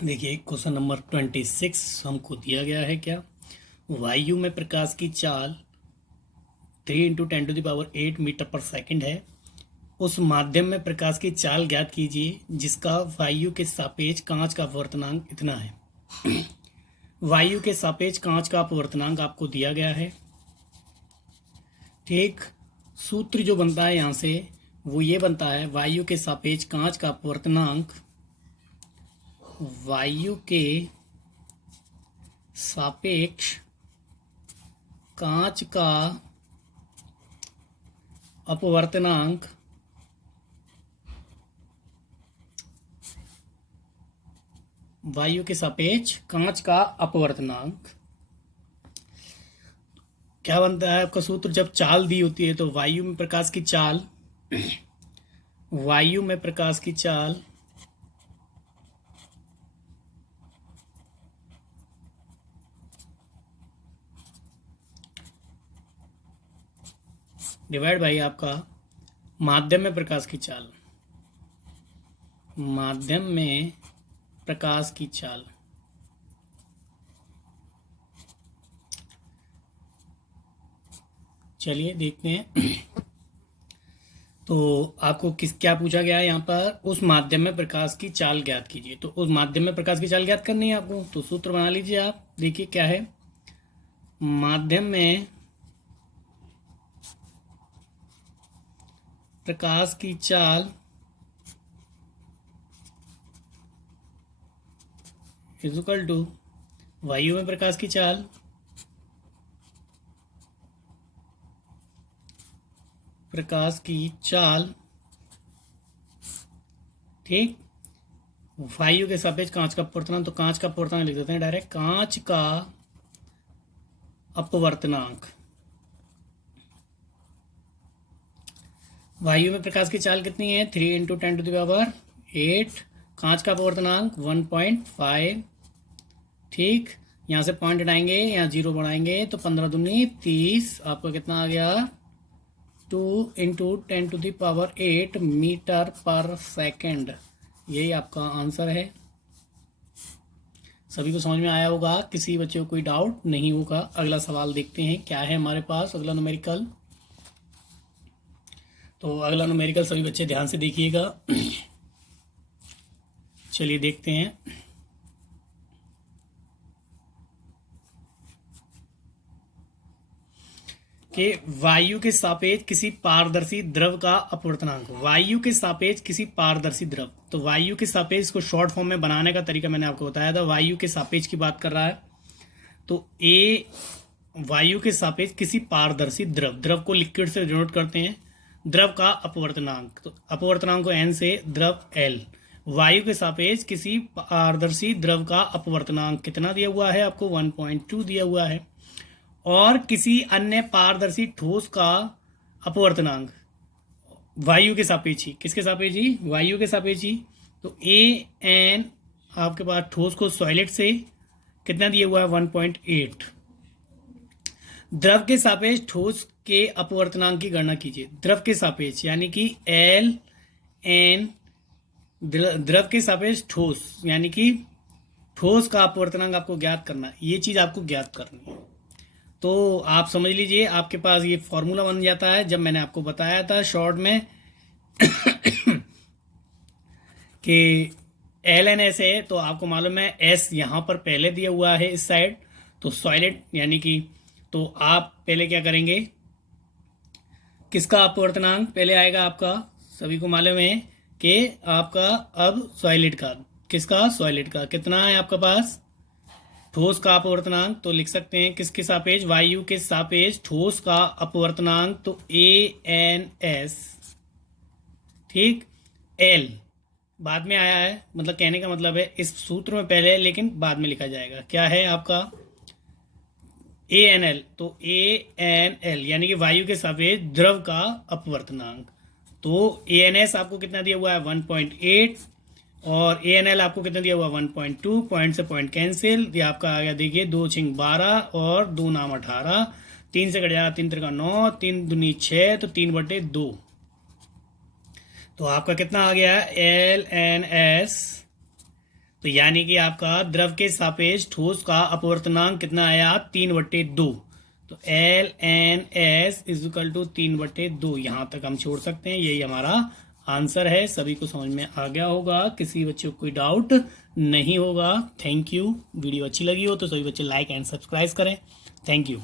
देखिए question number 26 हमको दिया गया है क्या। वायु में प्रकाश की चाल 3 × 10⁸ मीटर पर सेकंड है। उस माध्यम में प्रकाश की चाल ज्ञात कीजिए जिसका वायु के सापेक्ष कांच का अपवर्तनांक इतना है। वायु के सापेक्ष कांच का अपवर्तनांक आपको दिया गया है। ठीक, सूत्र जो बनता है यहाँ से वो ये बनता है, वायु के सापेक्ष कांच का अपवर्तनांक वायु के सापेक्ष कांच का अपवर्तनांक वायु के सापेक्ष कांच का अपवर्तनांक क्या बनता है आपका सूत्र। जब चाल दी होती है तो वायु में प्रकाश की चाल डिवाइड बाई आपका माध्यम में प्रकाश की चाल, माध्यम में प्रकाश की चाल। चलिए देखते हैं। तो आपको क्या पूछा गया है यहाँ पर, उस माध्यम में प्रकाश की चाल ज्ञात कीजिए। तो उस माध्यम में प्रकाश की चाल ज्ञात करनी है आपको, तो सूत्र बना लीजिए आप। देखिए क्या है, माध्यम में प्रकाश की चाल इज इक्वल टू वायु में प्रकाश की चाल ठीक, वायु के सापेक्ष कांच का अपवर्तनांक। तो कांच का अपवर्तनांक लिख देते हैं डायरेक्ट, कांच का अपवर्तनांक। वायु में प्रकाश की चाल कितनी है, 3 × 10⁸। कांच का अपवर्तनांक 1.5। ठीक, यहाँ से पॉइंट हटाएंगे, यहाँ 0 बढ़ाएंगे तो 15 दूनी 30। आपका कितना आ गया, 2 × 10⁸ मीटर पर सेकंड। यही आपका आंसर है। सभी को समझ में आया होगा, किसी बच्चे को कोई डाउट नहीं होगा। अगला सवाल देखते हैं क्या है हमारे पास, अगला न्यूमेरिकल। तो अगला न्यूमेरिकल सभी बच्चे ध्यान से देखिएगा। चलिए देखते हैं। कि वायु के सापेक्ष किसी पारदर्शी द्रव का अपवर्तनांक। वायु के सापेक्ष किसी पारदर्शी द्रव, तो वायु के सापेक्ष को शॉर्ट फॉर्म में बनाने का तरीका मैंने आपको बताया था। वायु के सापेक्ष की बात कर रहा है, तो ए वायु के सापेक्ष किसी पारदर्शी द्रव को लिक्विड से डिनोट करते हैं, द्रव का अपवर्तनांक। तो अपवर्तनांक को एन से, द्रव एल। वायु के सापेक्ष किसी पारदर्शी द्रव का अपवर्तनांक कितना दिया हुआ है आपको, 1.2 दिया हुआ है। और किसी अन्य पारदर्शी ठोस का अपवर्तनांक वायु के सापेक्ष ही, किसके सापेक्ष ही, वायु के सापेक्ष ही। तो ए एन आपके पास ठोस को सॉलिड से कितना दिया हुआ है, 1.8। द्रव के सापेक्ष ठोस के अपवर्तनांक की गणना कीजिए। द्रव के सापेक्ष यानी कि एल एन, द्रव के सापेक्ष ठोस यानी कि ठोस का अपवर्तनांक आपको ज्ञात करना है। ये चीज आपको ज्ञात करनी है। तो आप समझ लीजिए, आपके पास ये फॉर्मूला बन जाता है। जब मैंने आपको बताया था शॉर्ट में कि एल एन एस है, तो आपको मालूम है एस यहाँ पर पहले दिया हुआ है इस साइड, तो सॉलिड यानी कि, तो आप पहले क्या करेंगे, किसका अपवर्तनांक पहले आएगा आपका, सभी को मालूम है कि आपका अब सॉलिड का, किसका, सॉलिड का कितना है आपके पास, ठोस का अपवर्तनांक। तो लिख सकते हैं किसके सापेक्ष, वायु के सापेक्ष ठोस का अपवर्तनांक, तो ए एन एस। ठीक, एल बाद में आया है, मतलब कहने का मतलब है इस सूत्र में पहले, लेकिन बाद में लिखा जाएगा। क्या है आपका ए एन एल, तो ए एन एल यानी कि वायु के सापेक्ष द्रव का अपवर्तनांक। तो ए एन एस आपको कितना दिया हुआ है, 1.8, और ए एन एल आपको कितना दिया हुआ, 1.2। पॉइंट से पॉइंट कैंसिल, ये आपका आ गया, देखिए 2 × 12 और 2 × 9 18, 3 से कट जाएगा 3 × 3 9, 3 दूनी 6, तो 3/2। तो आपका कितना आ गया, एल एन एस तो यानी कि आपका द्रव के सापेक्ष ठोस का अपवर्तनांक कितना आया, 3/2। तो LNS इज इक्वल टू 3/2। यहाँ तक हम छोड़ सकते हैं, यही हमारा आंसर है। सभी को समझ में आ गया होगा, किसी बच्चे को कोई डाउट नहीं होगा। Thank you. वीडियो अच्छी लगी हो तो सभी बच्चे लाइक एंड सब्सक्राइब करें। Thank you.